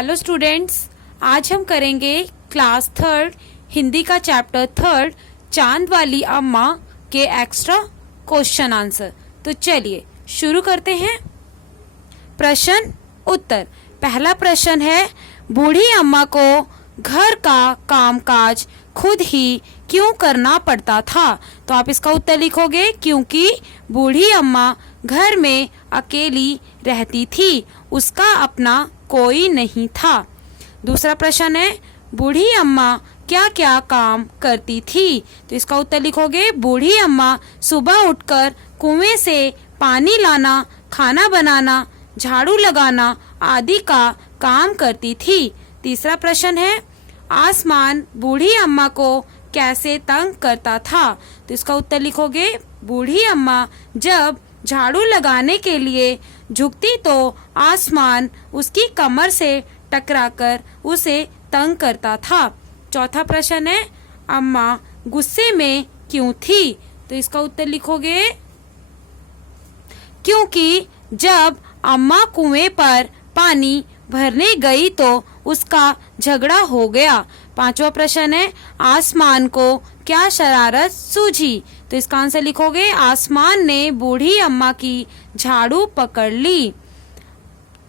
Hello students, आज हम करेंगे क्लास थर्ड हिंदी का चैप्टर थर्ड चांद वाली अम्मा के एक्स्ट्रा क्वेश्चन आंसर। तो चलिए शुरू करते हैं। प्रश्न उत्तर। पहला प्रश्न है, बूढ़ी अम्मा को घर का कामकाज खुद ही क्यों करना पड़ता था? तो आप इसका उत्तर लिखोगे क्योंकि बूढ़ी अम्मा घर में अकेली रहती थी, उसका अपना कोई नहीं था। दूसरा प्रश्न है, बूढ़ी अम्मा क्या क्या काम करती थी? तो इसका उत्तर लिखोगे बूढ़ी अम्मा सुबह उठकर कुएं से पानी लाना, खाना बनाना, झाड़ू लगाना आदि का काम करती थी। तीसरा प्रश्न है, आसमान बूढ़ी अम्मा को कैसे तंग करता था? तो इसका उत्तर लिखोगे बूढ़ी अम्मा जब झाड़ू लगाने के लिए झुकती तो आसमान उसकी कमर से टकराकर उसे तंग करता था। चौथा प्रश्न है, अम्मा गुस्से में क्यों थी? तो इसका उत्तर लिखोगे क्योंकि जब अम्मा कुएं पर पानी भरने गई तो उसका झगड़ा हो गया। पांचवा प्रश्न है, आसमान को क्या शरारत सूझी? तो इसका आंसर लिखोगे आसमान ने बूढ़ी अम्मा की झाड़ू पकड़ ली।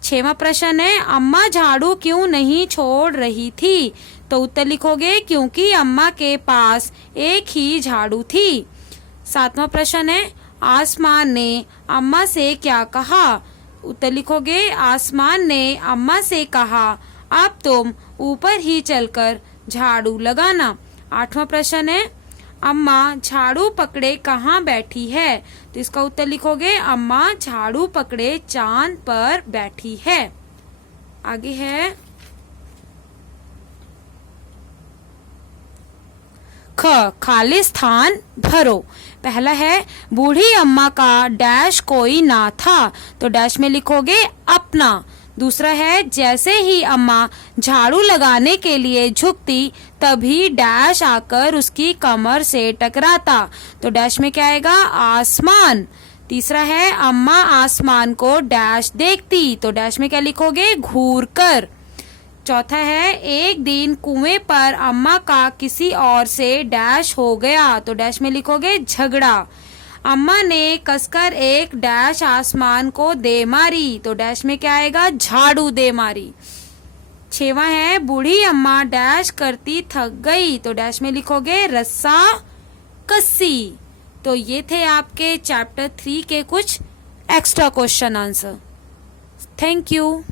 छठवां प्रश्न है, अम्मा झाड़ू क्यों नहीं छोड़ रही थी? तो उत्तर लिखोगे क्योंकि अम्मा के पास एक ही झाड़ू थी। सातवां प्रश्न है, आसमान ने अम्मा से क्या कहा? उत्तर लिखोगे आसमान ने अम्मा से कहा, अब तुम ऊपर ही चलकर झाड़ू लगाना। आठवां प्रश्न है, अम्मा झाड़ू पकड़े कहाँ बैठी है? तो इसका उत्तर लिखोगे अम्मा झाड़ू पकड़े चांद पर बैठी है। आगे है ख, खाली स्थान भरो। पहला है, बूढ़ी अम्मा का डैश कोई ना था, तो डैश में लिखोगे अपना। दूसरा है, जैसे ही अम्मा झाड़ू लगाने के लिए झुकती तभी डैश आकर उसकी कमर से टकराता, तो डैश में क्या आएगा? आसमान। तीसरा है, अम्मा आसमान को डैश देखती, तो डैश में क्या लिखोगे? घूर कर। चौथा है, एक दिन कुएं पर अम्मा का किसी और से डैश हो गया, तो डैश में लिखोगे झगड़ा। अम्मा ने कसकर एक डैश आसमान को दे मारी, तो डैश में क्या आएगा? झाड़ू दे मारी। छठवां है, बूढ़ी अम्मा डैश करती थक गई, तो डैश में लिखोगे रस्सा कस्सी। तो ये थे आपके चैप्टर 3 के कुछ extra question answer. Thank you.